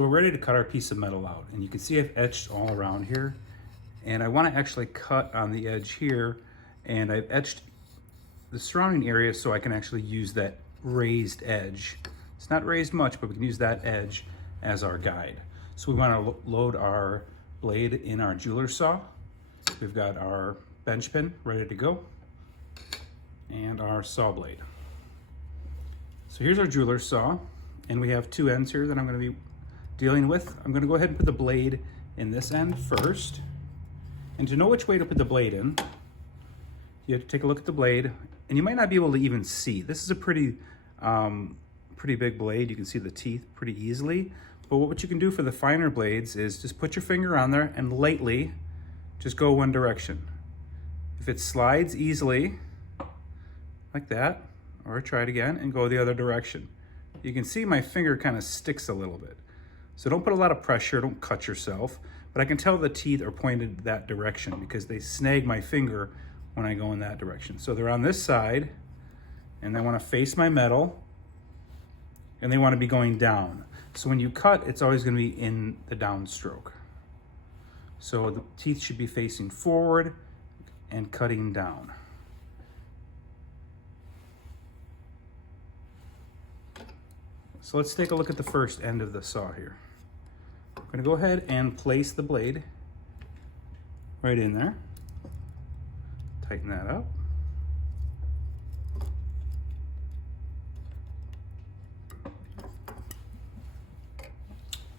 We're ready to cut our piece of metal out, and you can see I've etched all around here, and I want to actually cut on the edge here, and I've etched the surrounding area so I can actually use that raised edge. It's not raised much, but we can use that edge as our guide. So we want to load our blade in our jeweler's saw. We've got our bench pin ready to go and our saw blade. So here's our jeweler's saw, and we have two ends here that I'm going to be dealing with. I'm going to go ahead and put the blade in this end first. And to know which way to put the blade in, you have to take a look at the blade, and you might not be able to even see. This is a pretty big blade. You can see the teeth pretty easily. But what you can do for the finer blades is just put your finger on there and lightly just go one direction. If it slides easily, like that, or try it again and go the other direction. You can see my finger kind of sticks a little bit. So don't put a lot of pressure, don't cut yourself, but I can tell the teeth are pointed that direction because they snag my finger when I go in that direction. So they're on this side, and they want to face my metal, and they want to be going down. So when you cut, it's always going to be in the downstroke. So the teeth should be facing forward and cutting down. So let's take a look at the first end of the saw here. I'm going to go ahead and place the blade right in there. Tighten that up.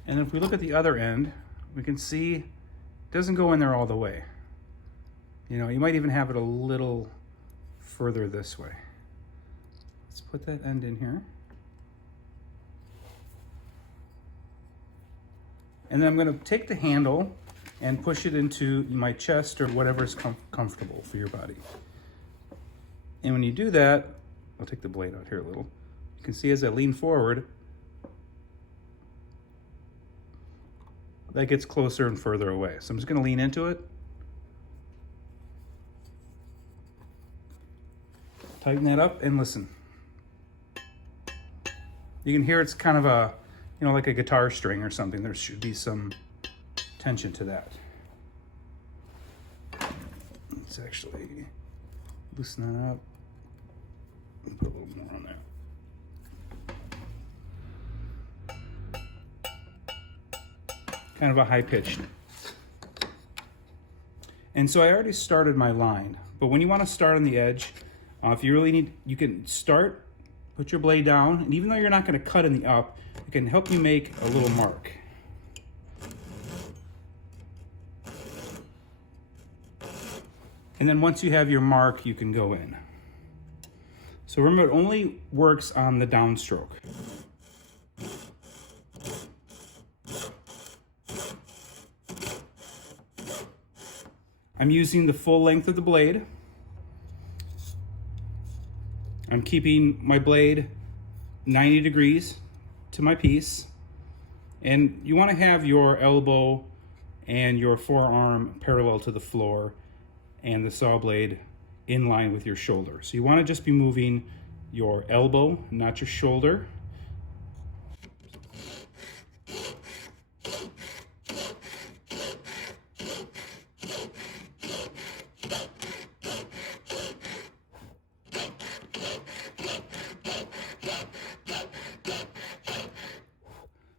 And if we look at the other end, we can see it doesn't go in there all the way. You know, you might even have it a little further this way. Let's put that end in here. And then I'm going to take the handle and push it into my chest or whatever is comfortable for your body. And when you do that, I'll take the blade out here a little. You can see as I lean forward, that gets closer and further away. So I'm just going to lean into it. Tighten that up and listen. You can hear it's kind of a, you know, like a guitar string or something. There should be some tension to that. Let's actually loosen that up and put a little more on there. Kind of a high pitch. And so I already started my line, but when you want to start on the edge, if you really need, you can start, put your blade down, and even though you're not going to cut in the up, it can help you make a little mark. And then once you have your mark, you can go in. So remember, it only works on the downstroke. I'm using the full length of the blade. I'm keeping my blade 90 degrees to my piece. And you want to have your elbow and your forearm parallel to the floor and the saw blade in line with your shoulder. So you want to just be moving your elbow, not your shoulder.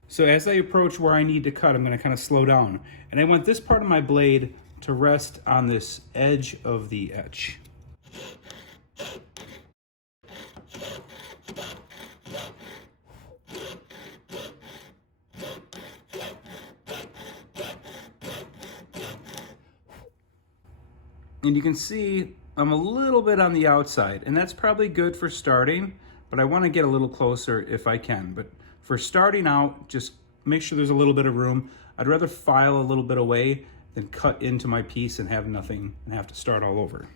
So as I approach where I need to cut, I'm going to kind of slow down. And I want this part of my blade to rest on this edge of the etch. And you can see I'm a little bit on the outside, and that's probably good for starting, but I want to get a little closer if I can. But for starting out, just make sure there's a little bit of room. I'd rather file a little bit away than cut into my piece and have nothing and have to start all over.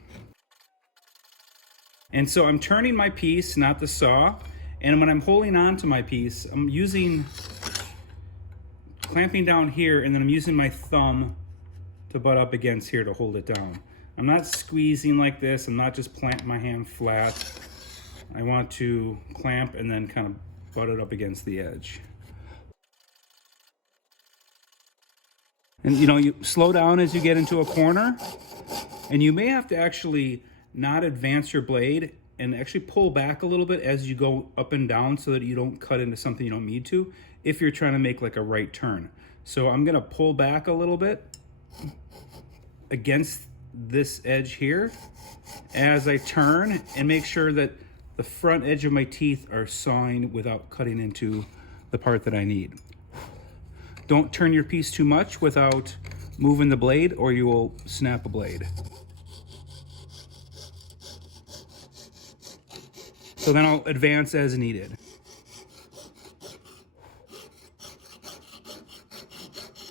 And so I'm turning my piece, not the saw, and when I'm holding on to my piece, I'm clamping down here, and then I'm using my thumb to butt up against here to hold it down. I'm not squeezing like this. I'm not just planting my hand flat. I want to clamp and then kind of butt it up against the edge. And you slow down as you get into a corner, and you may have to actually not advance your blade and actually pull back a little bit as you go up and down so that you don't cut into something you don't need to if you're trying to make like a right turn. So I'm gonna pull back a little bit against this edge here as I turn and make sure that the front edge of my teeth are sawing without cutting into the part that I need. Don't turn your piece too much without moving the blade or you will snap a blade. So then I'll advance as needed.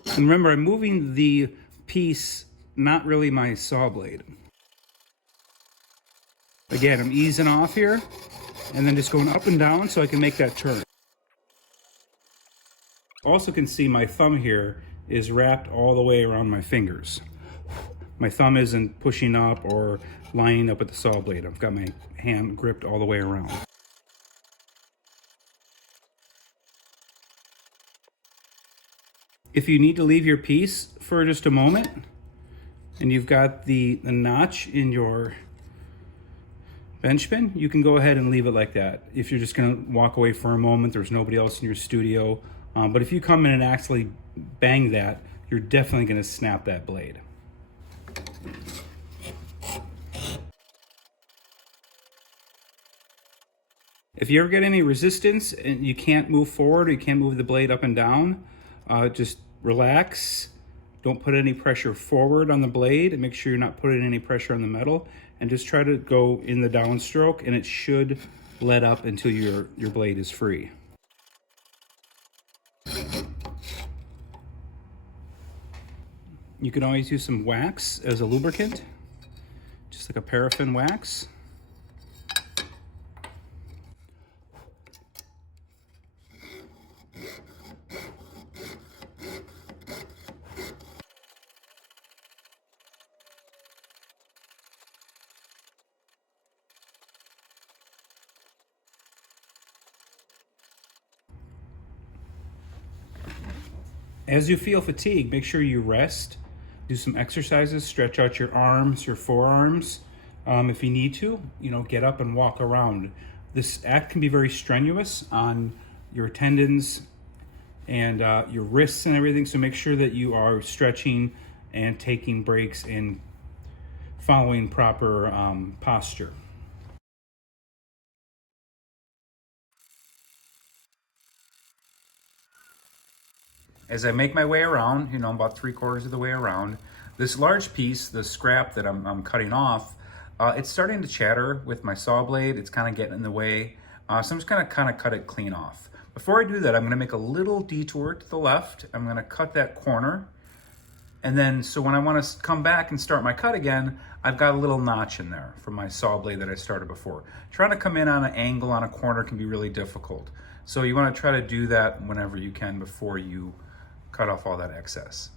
And remember, I'm moving the piece, not really my saw blade. Again, I'm easing off here and then just going up and down so I can make that turn. Also can see my thumb here is wrapped all the way around my fingers. My thumb isn't pushing up or lining up with the saw blade. I've got my hand gripped all the way around. If you need to leave your piece for just a moment and you've got the notch in your bench pin, you can go ahead and leave it like that. If you're just gonna walk away for a moment, there's nobody else in your studio. But if you come in and actually bang that, you're definitely gonna snap that blade. If you ever get any resistance and you can't move forward or you can't move the blade up and down, just relax. Don't put any pressure forward on the blade and make sure you're not putting any pressure on the metal, and just try to go in the downstroke and it should let up until your blade is free. You can always use some wax as a lubricant, just like a paraffin wax. As you feel fatigue, make sure you rest. Do some exercises, stretch out your arms, your forearms. If you need to, get up and walk around. This act can be very strenuous on your tendons and your wrists and everything, so make sure that you are stretching and taking breaks and following proper posture. As I make my way around, about 3/4 of the way around, this large piece, the scrap that I'm cutting off, it's starting to chatter with my saw blade. It's kind of getting in the way. So I'm just gonna kind of cut it clean off. Before I do that, I'm gonna make a little detour to the left. I'm gonna cut that corner. And then, so when I wanna come back and start my cut again, I've got a little notch in there from my saw blade that I started before. Trying to come in on an angle on a corner can be really difficult. So you wanna try to do that whenever you can before you cut off all that excess.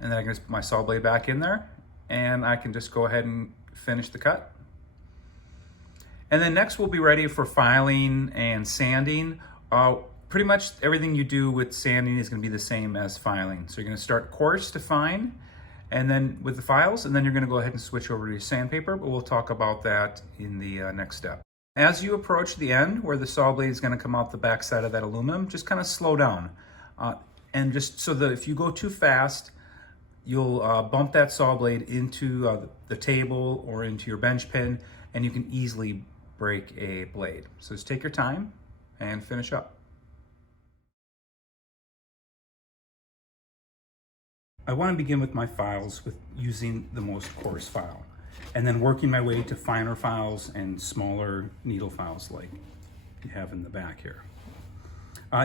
And then I can just put my saw blade back in there and I can just go ahead and finish the cut. And then next we'll be ready for filing and sanding. Pretty much everything you do with sanding is gonna be the same as filing. So you're gonna start coarse to fine, and then with the files, and then you're gonna go ahead and switch over to your sandpaper, but we'll talk about that in the next step. As you approach the end where the saw blade is gonna come out the back side of that aluminum, just kind of slow down. And just so that if you go too fast, you'll bump that saw blade into the table or into your bench pin, and you can easily break a blade. So just take your time and finish up. I want to begin with my files with using the most coarse file, and then working my way to finer files and smaller needle files like you have in the back here.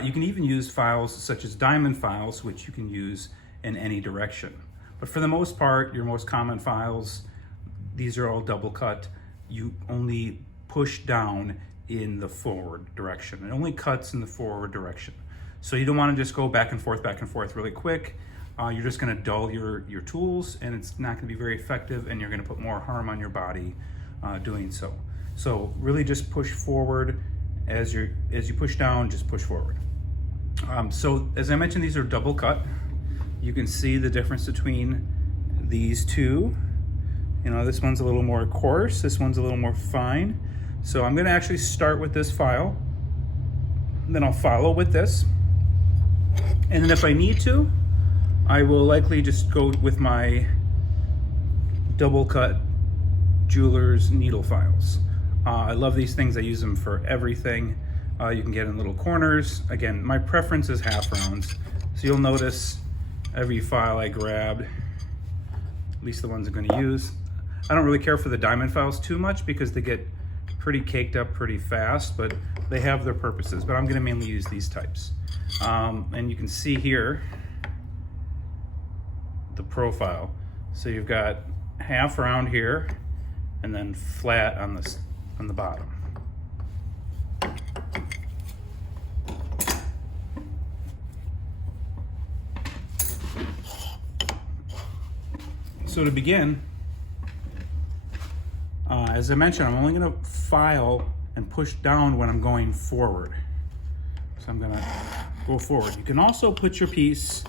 You can even use files such as diamond files, which you can use in any direction. But for the most part, your most common files, these are all double cut. You only push down in the forward direction. It only cuts in the forward direction. So you don't want to just go back and forth really quick. You're just going to dull your tools, and it's not going to be very effective, and you're going to put more harm on your body doing so. So really just push forward. As you push down, just push forward. So as I mentioned, these are double cut. You can see the difference between these two. You know, this one's a little more coarse, this one's a little more fine. So I'm gonna actually start with this file, then I'll follow with this. And then if I need to, I will likely just go with my double cut jeweler's needle files. I love these things, I use them for everything. You can get in little corners. Again, my preference is half rounds. So you'll notice every file I grabbed, at least the ones I'm gonna use. I don't really care for the diamond files too much because they get pretty caked up pretty fast, but they have their purposes. But I'm gonna mainly use these types. And you can see here the profile. So you've got half round here and then flat on the bottom. So to begin, as I mentioned, I'm only gonna file and push down when I'm going forward. So I'm gonna go forward. You can also put your piece,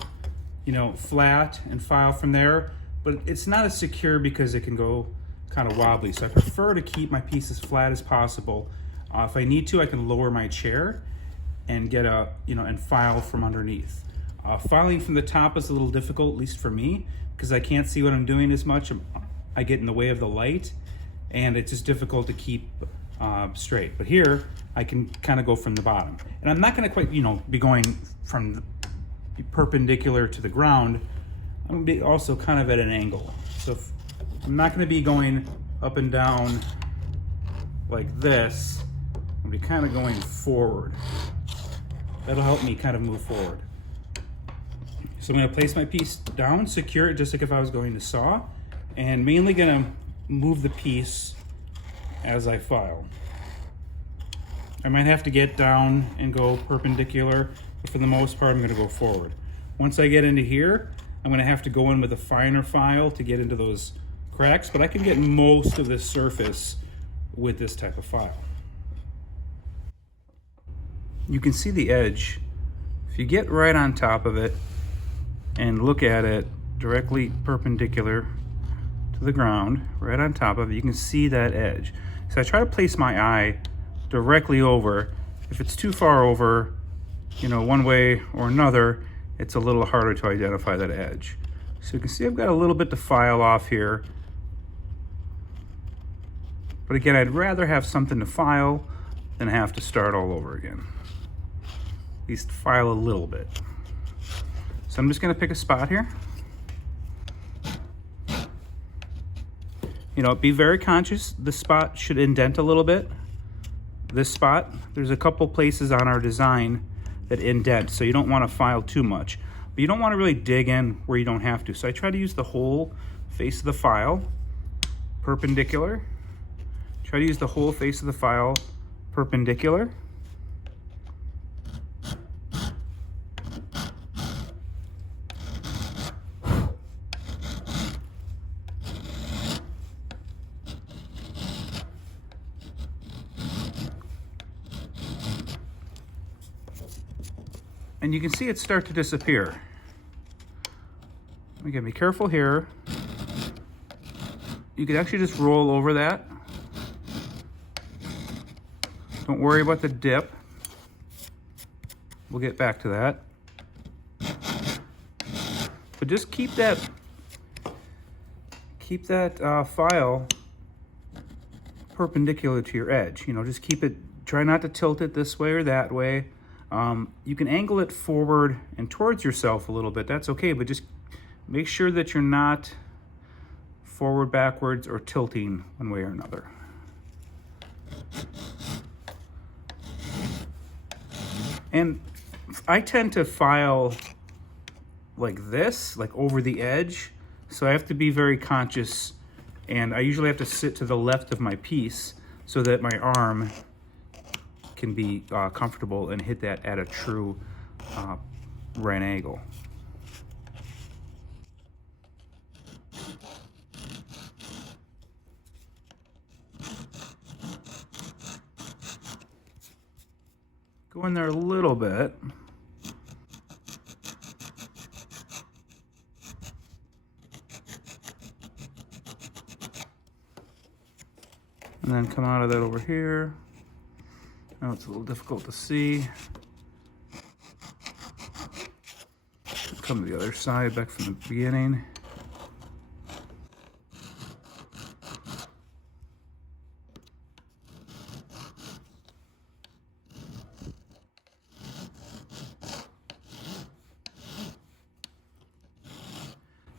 you know, flat and file from there, but it's not as secure because it can go kind of wobbly. So I prefer to keep my piece as flat as possible. If I need to, I can lower my chair and get a, you know, and file from underneath. Filing from the top is a little difficult, at least for me, because I can't see what I'm doing as much. I get in the way of the light, and it's just difficult to keep straight. But here, I can kind of go from the bottom. And I'm not gonna quite, you know, be going from the perpendicular to the ground. I'm gonna be also kind of at an angle. So I'm not gonna be going up and down like this. I'm gonna be kind of going forward. That'll help me kind of move forward. So I'm gonna place my piece down, secure it just like if I was going to saw, and mainly gonna move the piece as I file. I might have to get down and go perpendicular, but for the most part, I'm gonna go forward. Once I get into here, I'm gonna have to go in with a finer file to get into those cracks, but I can get most of this surface with this type of file. You can see the edge. If you get right on top of it and look at it directly perpendicular to the ground, right on top of it, you can see that edge. So I try to place my eye directly over. If it's too far over, you know, one way or another, it's a little harder to identify that edge. So you can see I've got a little bit to file off here. But again, I'd rather have something to file than have to start all over again. At least file a little bit. So I'm just gonna pick a spot here. You know, be very conscious. This spot should indent a little bit. This spot, there's a couple places on our design that indent, so you don't want to file too much. But you don't want to really dig in where you don't have to. So I try to use the whole face of the file perpendicular. Try to use the whole face of the file perpendicular. And you can see it start to disappear. Again, be careful here. You could actually just roll over that. Don't worry about the dip. We'll get back to that. But just keep that file perpendicular to your edge. You know, just keep it, try not to tilt it this way or that way. You can angle it forward and towards yourself a little bit, that's okay, but just make sure that you're not forward, backwards, or tilting one way or another. And I tend to file like this, like over the edge, so I have to be very conscious, and I usually have to sit to the left of my piece so that my arm can be comfortable and hit that at a true right angle. Go in there a little bit. and then come out of that over here. Now it's a little difficult to see. Come to the other side, back from the beginning.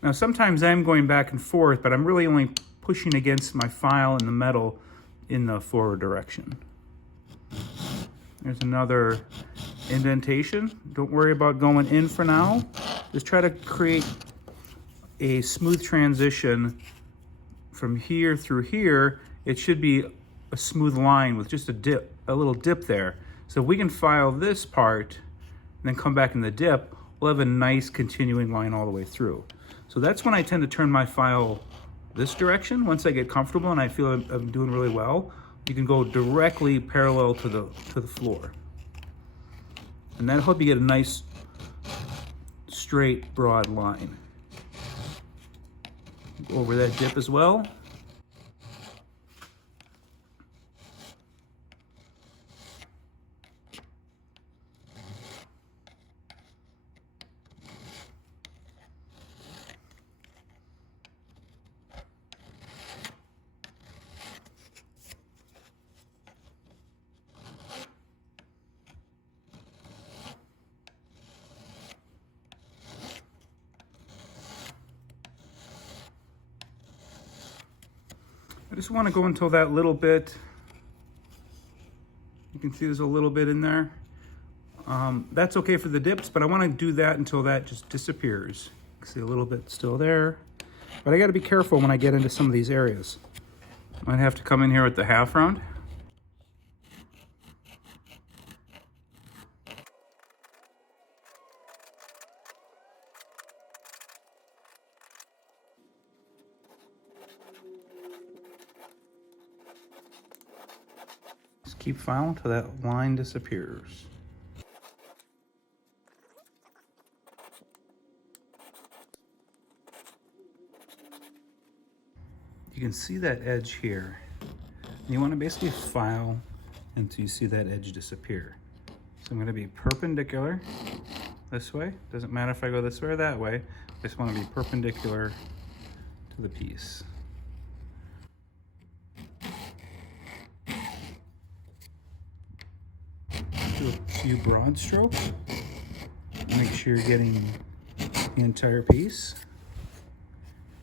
Now sometimes I'm going back and forth, but I'm really only pushing against my file in the metal in the forward direction. There's another indentation. Don't worry about going in for now. Just try to create a smooth transition from here through here. It should be a smooth line with just a dip, a little dip there. So if we can file this part and then come back in the dip, we'll have a nice continuing line all the way through. So that's when I tend to turn my file this direction. Once I get comfortable and I feel I'm doing really well, you can go directly parallel to the floor. And that'll help you get a nice, straight, broad line. Go over that dip as well. I just want to go until that little bit. You can see there's a little bit in there. That's okay for the dips, but I want to do that until that just disappears. You can see a little bit still there. But I got to be careful when I get into some of these areas. I might have to come in here with the half round. Just keep filing until that line disappears. You can see that edge here. And you want to basically file until you see that edge disappear. So I'm going to be perpendicular this way. Doesn't matter if I go this way or that way. I just want to be perpendicular to the piece. Do a few broad strokes. Make sure you're getting the entire piece.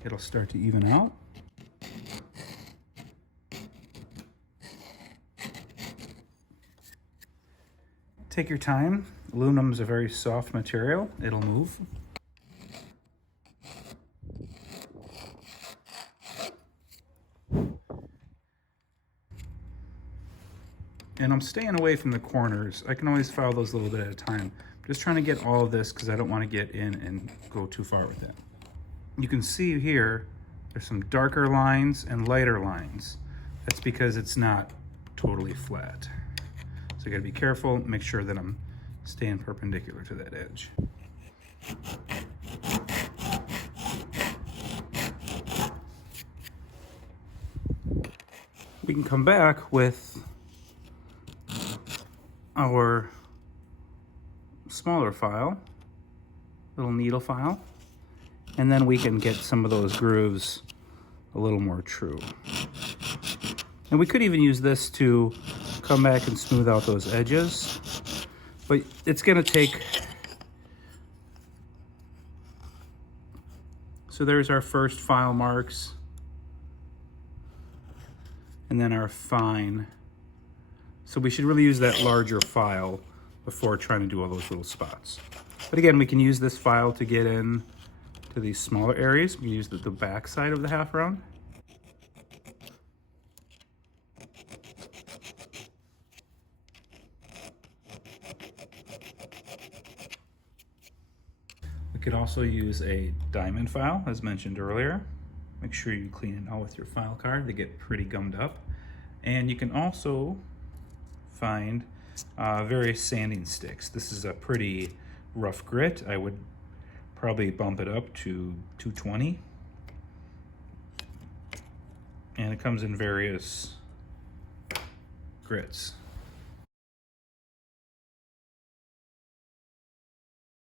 It'll start to even out. Take your time. Aluminum is a very soft material. It'll move. And I'm staying away from the corners. I can always file those a little bit at a time. I'm just trying to get all of this because I don't want to get in and go too far with it. You can see here, there's some darker lines and lighter lines. That's because it's not totally flat. So I gotta be careful, make sure that I'm staying perpendicular to that edge. We can come back with our smaller file, little needle file, and then we can get some of those grooves a little more true. And we could even use this to come back and smooth out those edges, but it's gonna take. So there's our first file marks, and then our fine. So we should really use that larger file before trying to do all those little spots. But again, we can use this file to get in to these smaller areas. We can use the back side of the half round. We could also use a diamond file, as mentioned earlier. Make sure you clean it out with your file card. They get pretty gummed up. And you can also find various sanding sticks. This is a pretty rough grit. I would probably bump it up to 220. And it comes in various grits.